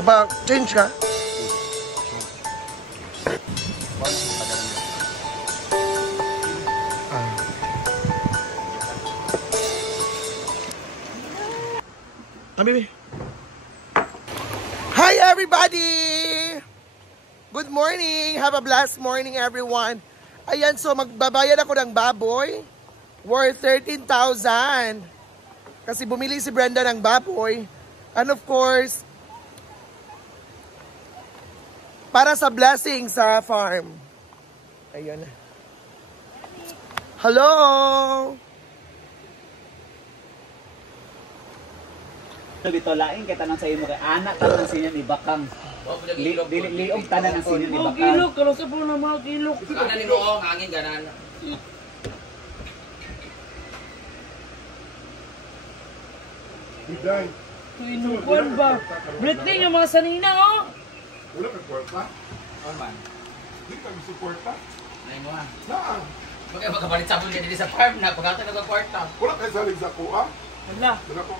Kapag change ka? Baby. Hi everybody! Good morning! Have a blessed morning everyone! Ayan, so magbabayad ako ng baboy worth 13,000 kasi bumili si Brenda ng baboy and of course para sa blessing sa farm. Ayun. Hello! Dito laing kita nang sa imo kay anak tanan sinyo ni Bakang. Liog tanan ang sinyo ni Bakang. Kilok kalau sa po na mga kilok. Kanan ni mo hangin ganan. Hiday. Inukuan ba? Birthday yung mga sanina, oh. Wala ka kwarta? Oh man. Hindi ka suporta? Nay mo ha. Saan? Bagay magkabalit sa mo dito sa farm na pagkata nagkwarta. Wala kayo salig sa kuha? Wala. Wala ko.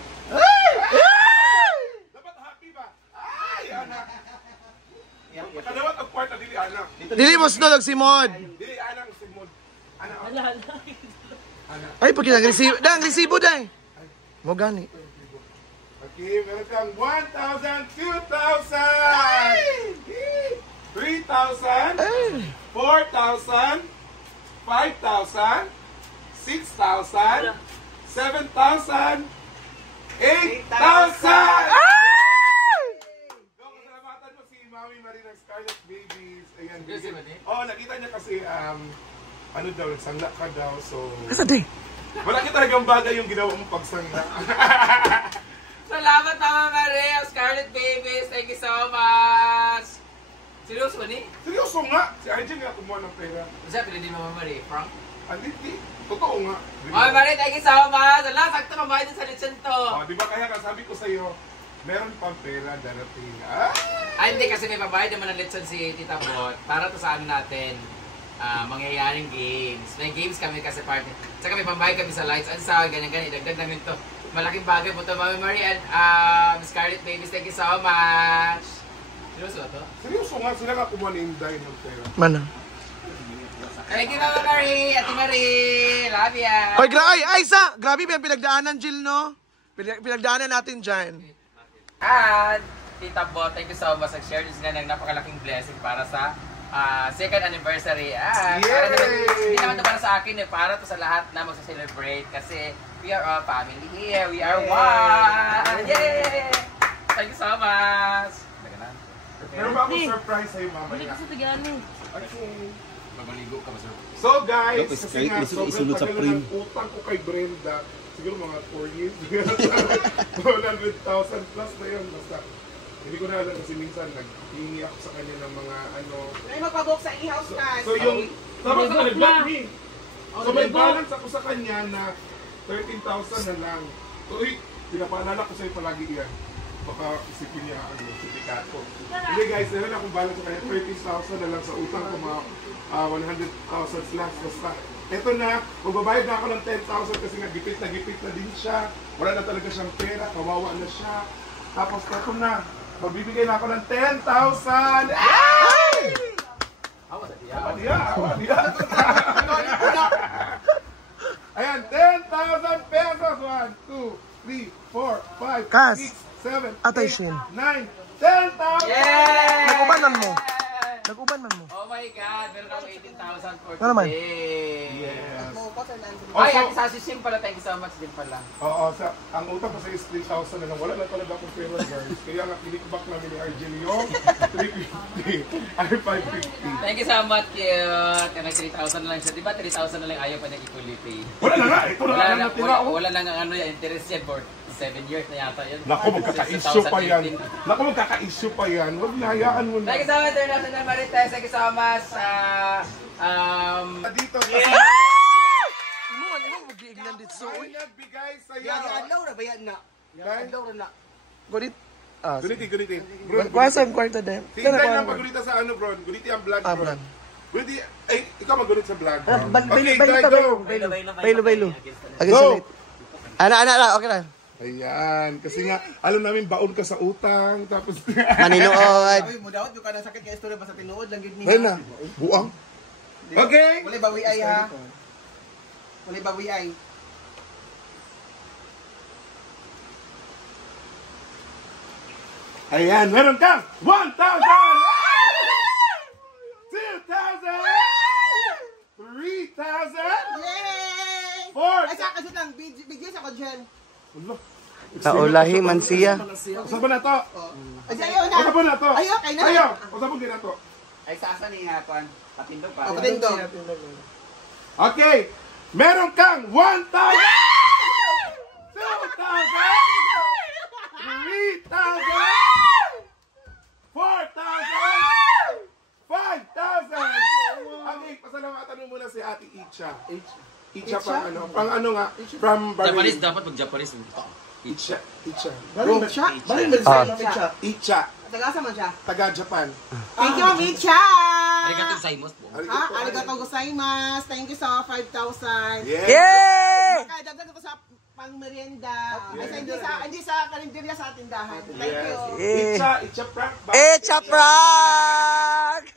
Dapat happy ba? Ay, anak. Kadawat ang kwarta, dili anak. Dili mo sunod si Mod. Dili anak si Mod. Anak. Wala. Ay, pag kinag-resibo. Dang, resibo dahil. Mo gani. Okay, meron kang 1,000, 2,000, 3,000, 4,000, 5,000, 6,000, 7,000, 8,000! Pasalamatan mo si Mami Marie ng Scarlet Babies. Ayan. Oh, nakita niya kasi, ano daw, nagsangla ka daw, so... Asa day? Wala kita talagang bagay yung ginawa mong pagsangla. Salamat Mama Maria, Scarlet Babies. Thank you so much. Seryoso ba ni? Seryoso nga! Si Arjen nga kumuha ng pera. Kasi pili din Mama Maria, Frank. Hindi. Totoo nga. Mama Maria, thank you so much. Wala, sakto mabayad din sa lechon to. Oh, di ba kaya sabi ko sa'yo, meron pang pera darating. Ay, hindi kasi may babayad naman ng lechon si Tita Bot. Para to sa ano natin, mangyayaring games. May games kami kasi party. Saka may pambayad kami sa lights and sound, ganyan-ganyan. Idagdag namin to. Malaking bagay po to, Mama Maria and Scarlet Babies. Thank you so much. Seryoso ba to? Seryoso nga, sila nga kumuha ni Inday ng pera. Mana? Thank you, Mama Marie. Ate Marie. Love ya. Oy, ay, isa! Grabe ba yung pinagdaanan, Jill, no? Pinagdaanan natin dyan. And Tita Bot, thank you so much. Nag-share din sila ng napakalaking blessing para sa second anniversary. Hindi naman ito para sa akin, para to sa lahat na magsa-celebrate. Kasi we are all family here. We are one. Yay! Thank you so much. Meron ba akong surprise sa'yo, Mama? Hindi kasi tagani. Okay. Mamaligo ka ba, sir? So guys, Dapat kasi nga isunod sobrang sa tagal print. ng utang ko kay Brenda. Siguro mga 4 years. 100,000 plus na yun. Basta, hindi ko na alam kasi minsan naghingi ako sa kanya ng mga ano. May magpabok sa e-house na. So yung, tapos na nag-block me. So may balance ako sa kanya na 13,000 na lang. So pinapaalala ko sa'yo palagi yan. Baka isipin niya ano, sindikato. Hindi guys, meron akong balance sa kanya 13,000 na lang sa utang ko mga 100,000 plus. Basta, eto na, magbabayad na ako ng 10,000 kasi nga gipit na din siya. Wala na talaga siyang pera, kawawa na siya. Tapos eto na, magbibigay na ako ng 10,000! Ay! Awa diya! Ayan, 10,000 pesos! 1, 2, 3, 4, 5, Kas. 6, 7, Atay 8, Shin. 9, 10,000! Yay! Nag-uban man mo. Nag-uban man mo. Oh my God, meron kang 18,000 for Ano naman? today. Yes. Ay, Also, Ate Sashi Sing pala, thank you so much din pala. oo, ang utang ko sa is 3,000 na lang. Wala na talaga akong pera, guys. Kaya nga, pinikback namin ni Arjen yung 350. Ay, 550. Thank you so much, cute. Kaya 3,000 na lang siya. Di ba 3,000 na lang ayaw pa niya i-fully Wala na nga, ito na lang ang natira. wala lang ang ano yung interest yan for 7 years na yata yun. Naku, magkaka-issue pa yan. Naku, magkaka-issue pa yan. Huwag nahayaan mo na. Thank you so much, International Marites. Thank you so much. Dito, Ano mo giignan dito so? ay nagbigay sa'yo. Adlaw na bayan na. Adlaw na. Gunit. Guniti. Kwasa ang kwarta din. Si Inday na maggunita sa ano, bro. Guniti ang vlog, bro. vlog. Guniti, ay, ikaw maggunit sa vlog. Okay, Baylo, Inday, go. Baylo. Against the light. Ana, okay na. Ayan. Kasi nga, alam namin, baon ka sa utang. Tapos, Maninood. Ay, mudawat yung kanang sakit kaya istorya basta tinuod lang gid niya. ayun na. Buang. Okay. Wala bawi ay ha. Wala bawi ay. Ayan, meron kang 1,000! 2,000! 3,000! Yay! 4,000! Ay, sa kasi lang, bigyan sa Jen. Naulahi man siya. Usapan na to. Ay, ayaw na. Usapan na to. Ayaw, kay na. Ayaw. Usapan din na to. Ay, sasa ni Kuan. Patindog pa. O, patindog. Okay. Meron kang 1,000! 2,000! 3,000! 4,000! 5,000! Okay, pasalamatan mo muna si Ate Icha. Icha pang ano nga, from Japanese Bahrain. dapat mag-Japanese. Icha. Balik siya. Balik siya. Icha, Tagasa man siya. taga Japan. Thank you, Ma'am Icha! Arigatou gozaimasu po. Arigatou gozaimasu. Thank you sa 5,000. Yes! Yay! Kaya dagdag ko sa pang merienda. Ay, hindi sa karinderya sa tindahan. Thank you. Icha prank ba? It's a prank!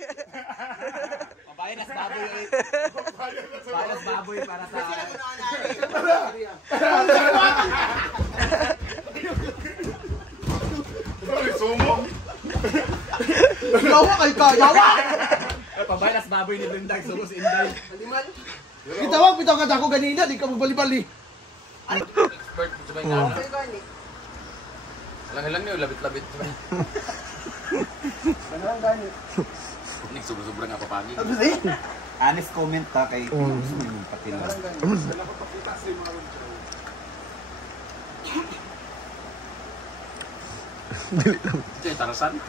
Pabayas baboy. Pabayas baboy para sa... Kasi nagunahan natin. Sorry, sumo. Yawa kay ka, yawa! Pabayas baboy ni Linday. Sumo si Inday. Aliman. Kitawag, bitaw ka ako ganina, di ka magbali-bali. Expert po sa mga nga. Ay, gani. Lang niyo, labit-labit. Ano gani? Sobra-sobra nga papagi. Honest comment ta kay gusto mo yung patila. Ito yung tarasan.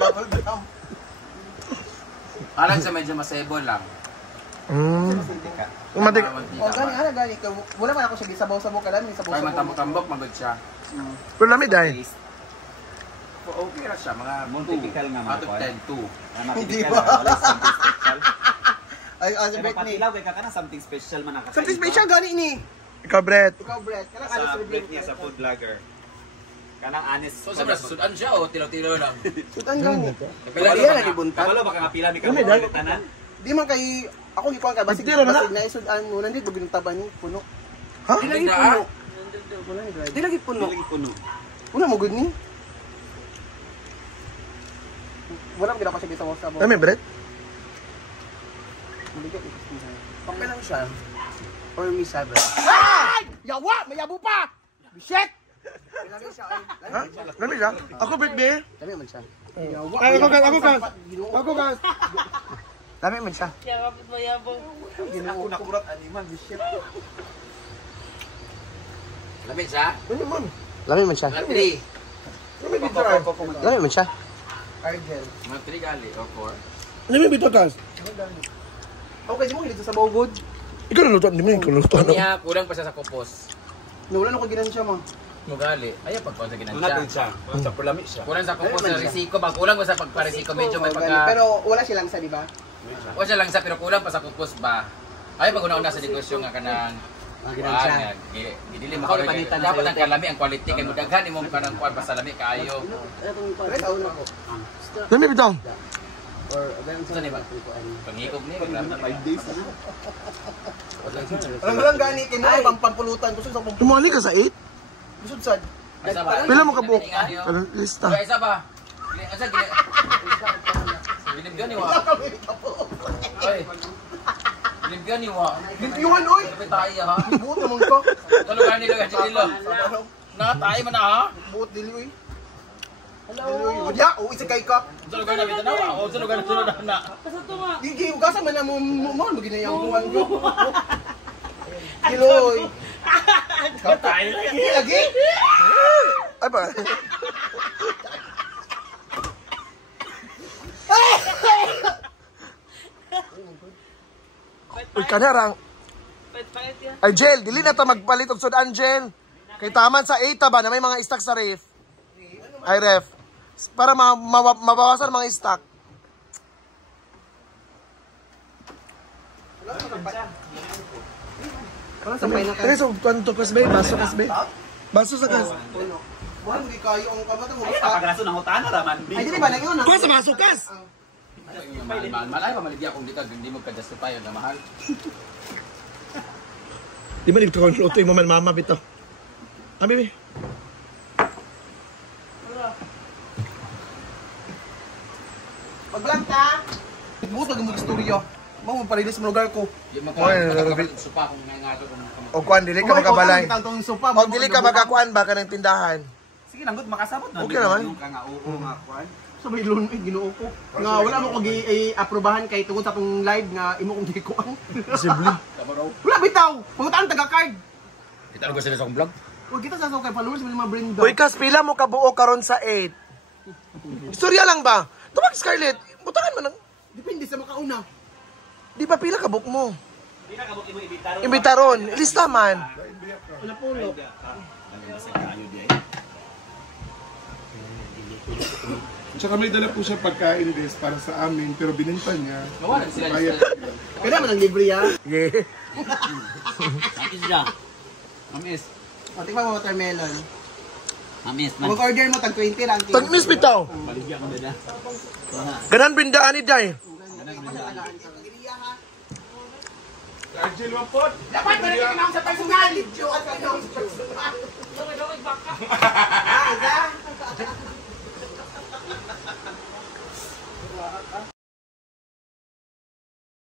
Bubble gum. Parang sa medyo masebo lang. Umatik. O, gani, ano gani? Wala man ako siya gisabaw-sabaw ka lang. Kaya Sabaw-sabaw. magtambok-tambok, magod siya. Pero lamig dahil. Okay na siya, mga Typical nga mga out of 10, 2. Hindi Typical ba? nga, wala something special. Ay, sa Pero birthday. patilaw kay kakana something special man nakakaiba. Something special gani ni. Ikaw, Brett. Ikaw, Brett. Kanang Sa alis break niya sa food vlogger. Kanang honest. So, sa sudan siya o tilaw-tilaw lang? Sutan gani. Kapila Iya lang lagi buntan. Kabalo baka kapila mi ka tanan. Di man kay ako di pa ka basig Tira na basig na isudan mo nandito gintaban ni puno. Ha? Di lagi Ganda, puno. Di lagi puno. Dili puno. Puno mo gud ni. Wala mo gina kasi bitaw sa mo. Lamig, Brett. Okay lang siya. Or mi sabi. Ay! Yawa! Mayabo pa! Shit! Lagi siya ay. Ha? Lamig siya? Ako, Brett, be. Lagi man siya. Yawa. Ako, guys. Lamig man siya. Kaya kapit mayabong. Ako nakurat animal. Shit. Lamig siya? Lamig man siya. Mga 3. Lamig man siya. Argel. Mga 3 gali, o 4. Lamig bito, guys. Okay, di mo dito sa bawgod. Ikaw naluto, hindi mo yung naluto. Kanya, kulang pa siya sa kupos. Nawala na ko ginan siya mo. Mugali. Ayaw pagkuhan sa Una ginansya. siya. Sa pulami siya. Kulang sa kupos sa risiko ba? Kulang ba sa pagparisiko? Medyo may Pero pagka... wala silang sa di ba? O siya lang sa pero kulang pa sa kupos ba? Ayaw pag una-una sa negosyo nga kanang... ginansya. Gidili mo ka dapat ang kalami, ang quality. Kaya mo daghan, mo kanang kuhan pa sa lami, kayo. Pero sa una ko. Lamig bito. Saan ba? Pangikog ni, grabe na 5 days. Alam mo lang gani kay mo pampulutan gusto sa pampulutan. Tumali ka sa 8? Busod sad. Isa ba? Pila mo ka buhok? Anong lista? Kaya isa ba? Asa gili? Binibyan ni wa. Ay. Binibyan ni wa. Limpiwan oy. Kapit tayo ha. Buot naman ko. Tulugan nila kasi nila. Nakatayo man na ha. Buot dili oy. Hello. Ya, o isa kay ka. Tulugan na bitaw na. O tulugan na. Kasi ito nga. Di gasa man na mo maginayang buwan ko. Kiloy. Tayo lagi. Lagi? Ay ba? Uy, kanarang. Pait-pait yan. Ay, Jel, dili na ta magpalit og sudan, Jel. Kay taman sa 8 ba na may mga stock sa ref. Ay, ref. Para mabawasan mga stock. Parang sa pay na Tara sa kwanto kas ba? Baso kas ba? Baso sa kas. Wala, hindi kayo ang kamatang Ay, napagraso ng utana raman. Ay, di ba? Nag-iwan na. Kuha sa baso kas! Malay pa maligya kung hindi mo ka-justify na mahal. Di ba dito ko luto yung mama bito? Abi, Pag-vlog ka! Buto ang mga istorya. Mga parilis sa lugar ko. Di mo Oy, supa kung nga nga doon. o kuan, dili ka magkabalay. Itang sopa. O dili ka magkakuan ba ka ng tindahan? Sige lang, good, makasabot na. Okay naman. Yung ka nga, oo nga, kuan. So may loan ginoo ko. Nga wala mo ko gi-aprobahan kay tungod sa tong live nga imo kong gikuan. Posible. Wala bitaw. Pangutan taga-card. Kita ko sila sa vlog. Wag kita sa kay followers mo mga Brenda. Uy, kas, pila mo kabuo karon sa 8? Istorya lang ba? Tumag Scarlett, butangan mo ng... Depende sa makauna. Di ba pila kabuk mo? Hindi na kabuk mo ibitaron. Imbitaron, ilista man. Wala pulo. Tsaka may dala po siya pagkain guys para sa amin, pero binenta niya. Gawa na sila. Kaya, Kaya naman ang libre ya. Yeah. Amis siya. Amis. O, tingnan mo watermelon. Amis Kung mag-order mo, tag 20 lang. Tagnis bitaw. Baligyan mo na. Ganan bindaan ni Day. Argel, wapot! Dapat ba natin sa personal?